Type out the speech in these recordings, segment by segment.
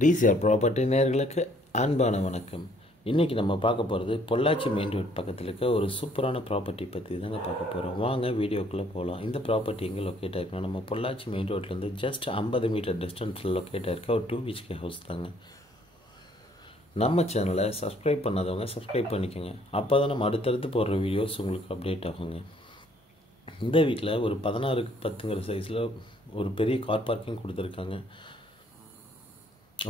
TCR property நேயர்களுக்கு அன்பான வணக்கம். இன்றைக்கி நம்ம பார்க்க போகிறது பொள்ளாச்சி மெயின் ரோட் பக்கத்தில் இருக்க ஒரு சூப்பரான ப்ராப்பர்ட்டி பற்றி தாங்க பார்க்க போகிறோம். வாங்க வீடியோக்குள்ளே போகலாம். இந்த ப்ராப்பர்ட்டி எங்கே லொக்கேட் ஆகிருக்குன்னா நம்ம பொள்ளாச்சி மெயின் ரோட்லேருந்து ஜஸ்ட் 50 மீட்டர் டிஸ்டன்ஸில் லொக்கேட் ஆகிருக்க ஒரு 2 BHK ஹவுஸ் தாங்க. நம்ம சேனலை சப்ஸ்கிரைப் பண்ணாதவங்க சப்ஸ்கிரைப் பண்ணிக்கோங்க. அப்போ தான் நம்ம அடுத்தடுத்து போடுற வீடியோஸ் உங்களுக்கு அப்டேட் ஆகுங்க. இந்த வீட்டில் ஒரு 16x10 சைஸில் ஒரு பெரிய கார் பார்க்கிங் கொடுத்துருக்காங்க.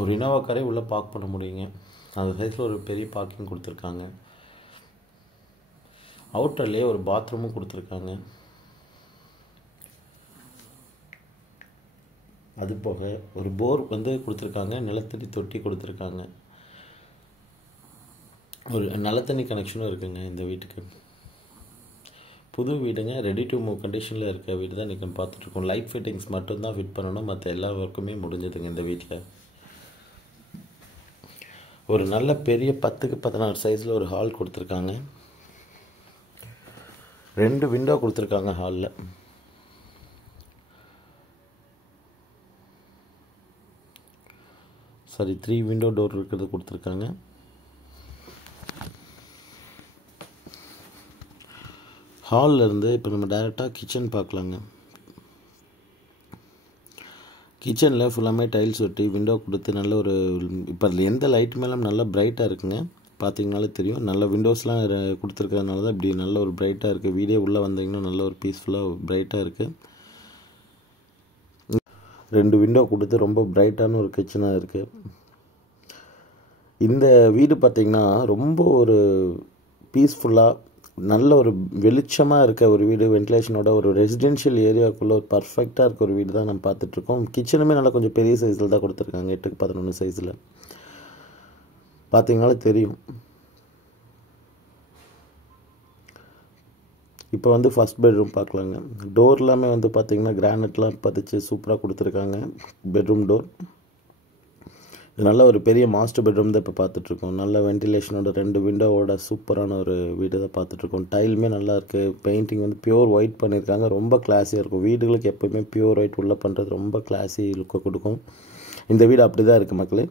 ஒரு இனோவா காரே உள்ளே பார்க் பண்ண முடியுங்க. அந்த சைஸில் ஒரு பெரிய பார்க்கிங் கொடுத்துருக்காங்க. அவுட்டர்லேயே ஒரு பாத்ரூமும் கொடுத்துருக்காங்க. அது போக ஒரு போர் கொடுத்துருக்காங்க. நிலத்தடி தொட்டி கொடுத்துருக்காங்க. ஒரு நிலத்தண்ணி கனெக்ஷனும் இருக்குங்க இந்த வீட்டுக்கு. புது வீடுங்க, ரெடி டு மூவ் கண்டிஷனில் இருக்க வீடு தான் இன்றைக்கி பார்த்துட்ருக்கோம். லைட் ஃபிட்டிங்ஸ் மட்டும்தான் ஃபிட் பண்ணணும், மற்ற எல்லா ஒர்க்குமே முடிஞ்சதுங்க இந்த வீட்டில். ஒரு நல்ல பெரிய 10x16 சைஸில் ஒரு ஹால் கொடுத்துருக்காங்க. 2 விண்டோ கொடுத்துருக்காங்க ஹாலில். சாரி 3 விண்டோ டோர் இருக்கிறது கொடுத்துருக்காங்க. ஹாலில் இருந்து இப்போ நம்ம டைரெக்டாக கிச்சன் பார்க்கலாங்க. கிச்சனில் ஃபுல்லாமே டைல்ஸ் ஒட்டி விண்டோ கொடுத்து நல்ல ஒரு இப்போ அதில் எந்த லைட் மேலும் நல்லா பிரைட்டாக இருக்குங்க. பார்த்தீங்கனாலே தெரியும். நல்ல விண்டோஸ்லாம் கொடுத்துருக்கறதுனால தான் இப்படி நல்ல ஒரு பிரைட்டாக இருக்குது. வீடே உள்ளே வந்தீங்கன்னா நல்ல ஒரு பீஸ்ஃபுல்லாக பிரைட்டாக இருக்குது. 2 விண்டோ கொடுத்து ரொம்ப பிரைட்டான ஒரு கிச்சனாக இருக்குது. இந்த வீடு பார்த்திங்கன்னா ரொம்ப ஒரு பீஸ்ஃபுல்லாக நல்ல ஒரு வெளிச்சமாக இருக்க ஒரு வீடு, வென்டிலேஷனோட ஒரு ரெசிடென்ஷியல் ஏரியாவுக்குள்ளே ஒரு பர்ஃபெக்டாக இருக்க ஒரு வீடு தான் நம்ம பார்த்துட்ருக்கோம். கிச்சனுமே நல்லா கொஞ்சம் பெரிய சைஸில் தான் கொடுத்துருக்காங்க. 8x11 சைஸில் பார்த்தீங்கனாலே தெரியும். இப்போ ஃபஸ்ட் பெட்ரூம் பார்க்கலாங்க. டோர் எல்லாமே பார்த்திங்கன்னா கிரானைட்லாம் பதிச்சு சூப்பராக கொடுத்துருக்காங்க. பெட்ரூம் டோர் இது நல்ல ஒரு பெரிய மாஸ்டர் பெட்ரூம் தான் இப்போ பார்த்துட்ருக்கோம். நல்ல வென்டிலேஷனோட 2 விண்டோவோட சூப்பரான ஒரு வீடு தான் பார்த்துட்ருக்கோம். டைலுமே நல்லா இருக்குது. பெயிண்டிங் பியூர் ஒயிட் பண்ணியிருக்காங்க. ரொம்ப கிளாஸியாக இருக்கும். வீடுகளுக்கு எப்போயுமே பியூர் ஒயிட் உள்ளே பண்ணுறது ரொம்ப கிளாஸி லுக்கை கொடுக்கும். இந்த வீடு அப்படி தான் இருக்குது மக்களே.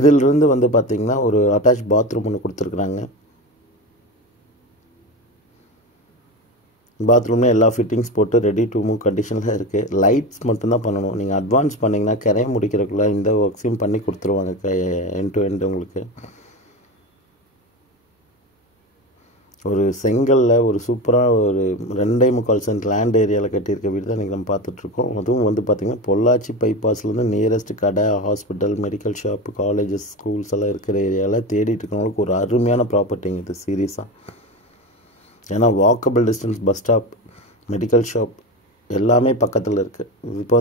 இதிலிருந்து பார்த்திங்கன்னா ஒரு அட்டாச் பாத்ரூம் ஒன்று கொடுத்துருக்குறாங்க. பாத்ரூம்ல எல்லா ஃபிட்டிங்ஸ் போட்டு ரெடி டு மூவ் கண்டிஷனில் இருக்குது. லைட்ஸ் மட்டும்தான் பண்ணணும். நீங்கள் அட்வான்ஸ் பண்ணிங்கன்னா கரையை முடிக்கிறதுக்குள்ளே இந்த ஒர்க்ஸையும் பண்ணி கொடுத்துருவாங்க. எண்ட் டு எண்ட் உங்களுக்கு ஒரு செங்கலில் ஒரு சூப்பராக ஒரு 2.25 சென்ட் லேண்ட் ஏரியாவில் கட்டியிருக்க வீடு தான் இன்றைக்கி நம்ம பார்த்துட்ருக்கோம். அதுவும் பார்த்திங்கன்னா பொள்ளாச்சி பைபாஸ்லேருந்து நியரஸ்ட் கடை, hospital, medical shop, colleges, schools எல்லாம் இருக்கிற ஏரியாவில் தேடிட்டு இருக்கவங்களுக்கு ஒரு அருமையான ப்ராப்பர்ட்டிங்க இது சீரியஸாக. ஏன்னா walkable distance, bus stop, medical shop எல்லாமே பக்கத்தில் இருக்குது. இப்போ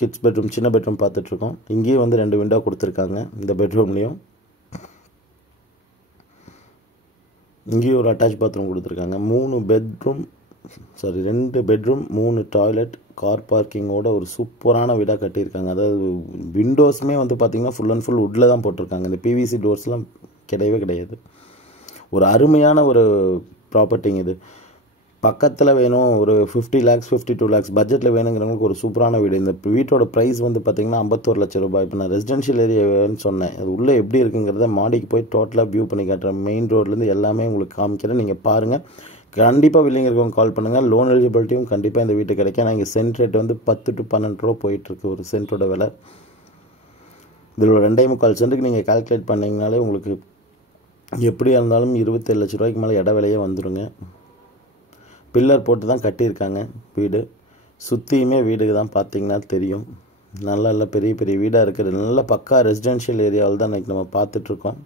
கிட்ஸ் பெட்ரூம், சின்ன பெட்ரூம் பார்த்துட்ருக்கோம். இங்கேயும் 2 விண்டோ கொடுத்துருக்காங்க. இந்த பெட்ரூம்லேயும் இங்கேயும் ஒரு அட்டாச் பாத்ரூம் கொடுத்துருக்காங்க. 2 பெட்ரூம் 3 டாய்லெட், கார் பார்க்கிங்கோட ஒரு சூப்பரான வீடாக கட்டியிருக்காங்க. அதாவது விண்டோஸுமே பார்த்திங்கன்னா ஃபுல் அண்ட் ஃபுல் வுட்டில் தான் போட்டிருக்காங்க. இந்த பிவிசி டோர்ஸ்லாம் கிடையவே கிடையாது. ஒரு அருமையான ஒரு ப்ராப்பர்ட்டிங்க இது. பக்கத்தில் வேணும் ஒரு 50 lakhs 52 lakhs பட்ஜெட்டில் வேணுங்கிறவங்களுக்கு ஒரு சூப்பரான வீடு. இந்த வீட்டோட ப்ரைஸ் பார்த்திங்கன்னா 51 லட்சம் ரூபாய். இப்போ நான் ரெசிடென்ஷியல் ஏரியான்னு சொன்னேன். அது உள்ளே எப்படி இருக்குங்கிறத மாடிக்கு போய் டோட்டலாக வியூ பண்ணி காட்டுறேன். மெயின் ரோட்லேருந்து எல்லாமே உங்களுக்கு காமிக்கிறேன். நீங்கள் பாருங்கள். கண்டிப்பாக வில்லிங் இருக்கவங்க கால் பண்ணுங்கள். லோன் எலிஜிபிலிட்டியும் கண்டிப்பாக இந்த வீட்டு கிடைக்கும். நான் இங்கே சென்ட் ரேட் 10 to 12 ரூபா போயிட்டுருக்கு ஒரு சென்ட்டோட விலை. இதில் 2.25 சென்ட்டுக்கு நீங்கள் கால்குலேட் பண்ணிங்கனாலே உங்களுக்கு எப்படியா இருந்தாலும் 27 லட்ச ரூபாய்க்கு மேலே இட விலையே வந்துடுங்க. பில்லர் போட்டு தான் கட்டியிருக்காங்க வீடு. சுற்றியுமே வீடுக்கு தான் பார்த்தீங்கன்னா தெரியும். நல்ல பெரிய பெரிய வீடாக இருக்குது. நல்ல பக்கா ரெசிடென்ஷியல் ஏரியாவில் தான் இன்றைக்கி நம்ம பார்த்துட்ருக்கோம்.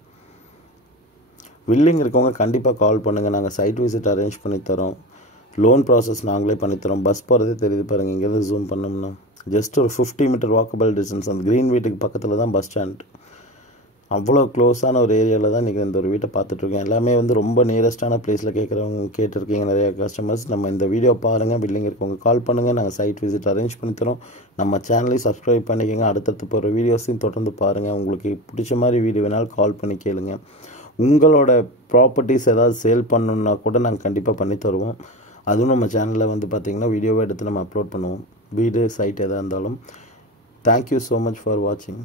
வில்லிங் இருக்கவங்க கண்டிப்பாக கால் பண்ணுங்கள். நாங்கள் சைட் விசிட் அரேஞ்ச் பண்ணித்தரோம். லோன் ப்ராசஸ் நாங்களே பண்ணித்தரோம். பஸ் போகிறதே தெரியுது பாருங்கள். இங்கேருந்து ஜூம் பண்ணோம்னா ஜஸ்ட் ஒரு 50 மீட்டர் வாக்கபிள் டிஸ்டன்ஸ். அந்த க்ரீன் வீட்டுக்கு பக்கத்தில் தான் பஸ் ஸ்டாண்ட். அவ்வளோ க்ளோஸான ஒரு ஏரியாவில் தான் இன்றைக்கி இந்த ஒரு வீட்டை பார்த்துட்ருக்கேன். எல்லாமே ரொம்ப நியரஸ்ட்டான ப்ளேஸில் கேட்டிருக்கீங்க நிறைய கஸ்டமர்ஸ். நம்ம இந்த வீடியோ பாருங்கள். பில்லிங் இருக்கவங்க கால் பண்ணுங்கள். நாங்கள் சைட் விசிட் அரேஞ்ச் பண்ணித்தரோம். நம்ம சேனலையும் சப்ஸ்கிரைப் பண்ணிக்கோங்க. அடுத்தடுத்து போகிற வீடியோஸையும் தொடர்ந்து பாருங்கள். உங்களுக்கு பிடிச்ச மாதிரி வீடியோ வேணாலும் கால் பண்ணி கேளுங்க. உங்களோட ப்ராப்பர்ட்டிஸ் ஏதாவது சேல் பண்ணணுன்னா கூட நாங்கள் கண்டிப்பாக பண்ணி தருவோம். அதுவும் நம்ம சேனலில் பார்த்திங்கன்னா வீடியோவை எடுத்து நம்ம அப்லோட் பண்ணுவோம். வீடு சைட் எதாக இருந்தாலும் தேங்க்யூ ஸோ மச் ஃபார் வாட்சிங்.